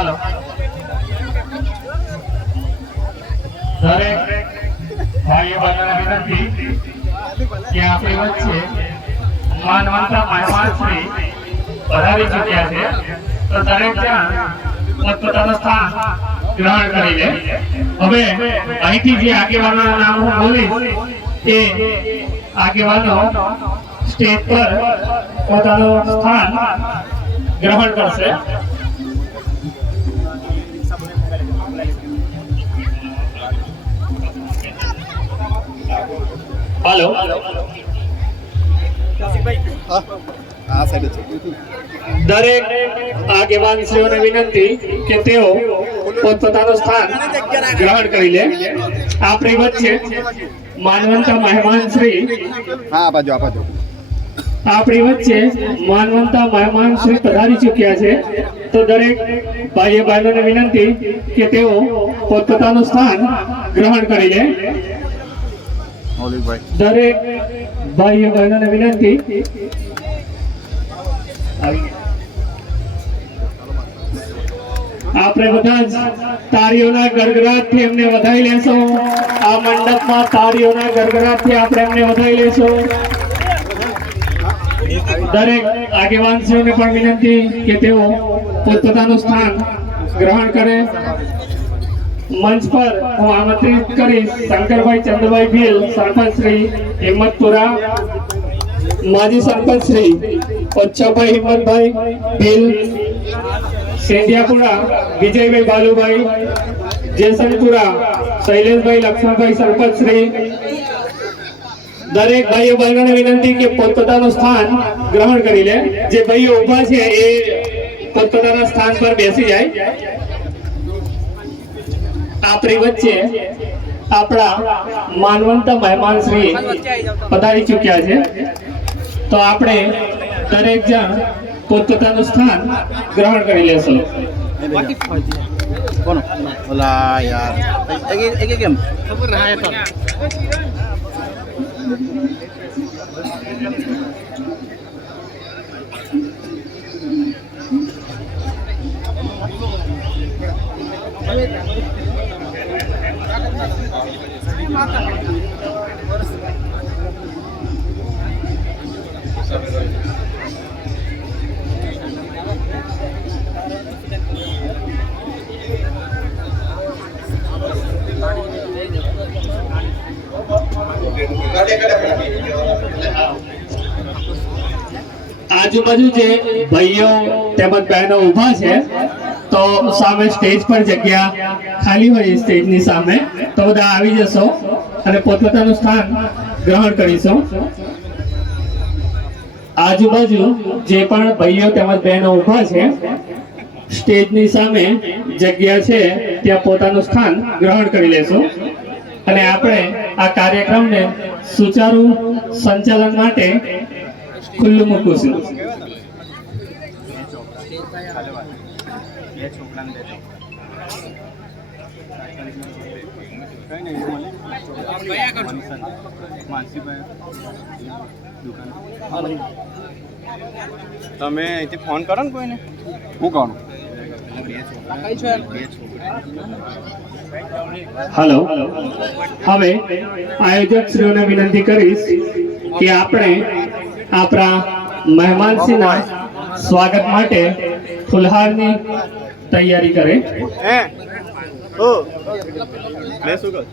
હાલો દરેક ભાઈઓ બહેનોને વિનંતી કે આપણી વચ્ચે માનવંતા મહેમાન શ્રી પધારી ચૂક્યા છે, તો દરેક જણ પોતપોતાનું સ્થાન ગ્રહણ કરી લે। હવે અહીંથી જે આગેવાનોના નામ હું બોલીશ એ આગેવાનો સ્ટેજ પર પોતાનું સ્થાન ગ્રહણ કરશે। હાલો દરેક આગેવાનશ્રીઓને વિનંતી કે તેઓ પોતપોતાનું સ્થાન ગ્રહણ કરી લે। આપણી વચ્ચે માનવંતા મહેમાન શ્રી આપણી વચ્ચે માનવંતા મહેમાન શ્રી પધારી ચૂક્યા છે, તો દરેક ભાઈઓ બહેનોને વિનંતી કે તેઓ પોતપોતાનું સ્થાન ગ્રહણ કરી લે। દરેક ભાઈઓ બહેનોને વિનંતી આપણે બધા જ તાળીઓના ગડગડાટથી એમને વધાવી લેશો। આ મંડપમાં તાળીઓના ગડગડાટથી આપણે એમને વધાવી લેશો। દરેક આગેવાનશ્રીઓને પણ વિનંતી કે તેઓ પોતપોતાનું સ્થાન ગ્રહણ કરે। મંચ પર હું આમંત્રિત કરીશ શંકરભાઈ ચંદ્રભાઈ ભીલ, સરપંચ શ્રી હિંમતપુરા, માજી સરપંચ શ્રી ઓછાભાઈ હિંમતભાઈ ભીલ, સેંધિયાપુરા વિજયભાઈ બાલુભાઈ, જેસનપુરા શૈલેષભાઈ લક્ષ્મણભાઈ સરપંચ શ્રી। દરેક ભાઈઓ બહેનોને વિનંતી કે પોતપોતાનું સ્થાન ગ્રહણ કરી લે। જે ભાઈઓ ઉભા છે એ પોતપોતાના સ્થાન પર બેસી જાય। આપણી વચ્ચે આપણા માનવંતા મહેમાન શ્રી પધારી ચૂક્યા છે, તો આપણે દરેક જણ પોતપોતાનું સ્થાન ગ્રહણ કરી લેશું। આજુબાજુ જે ભાઈઓ તેમજ બહેનો ઉભા છે, તો સામે સ્ટેજ પર જગ્યા ખાલી હોય સ્ટેજની સામે, તો બધા આવી જશો અને પોતપોતાનું સ્થાન ગ્રહણ કરીશું। આજુબાજુ જે પણ ભાઈઓ તેમજ બહેનો ઉભા છે, સ્ટેજની સામે જગ્યા છે ત્યાં પોતાનું સ્થાન ગ્રહણ કરી લેશું અને આપણે આ કાર્યક્રમને સુચારુ સંચાલન માટે ખુલ્લું મૂકીશું। તમે અહીંથી ફોન કરો ને કોઈને, હું કહું હાલો હવે આયોજકશ્રીઓને વિનંતી કરીશ કે આપણે આપણા મહેમાનશ્રીના સ્વાગત માટે ફુલહારની તૈયારી કરે। હે ઓ લે શું કહું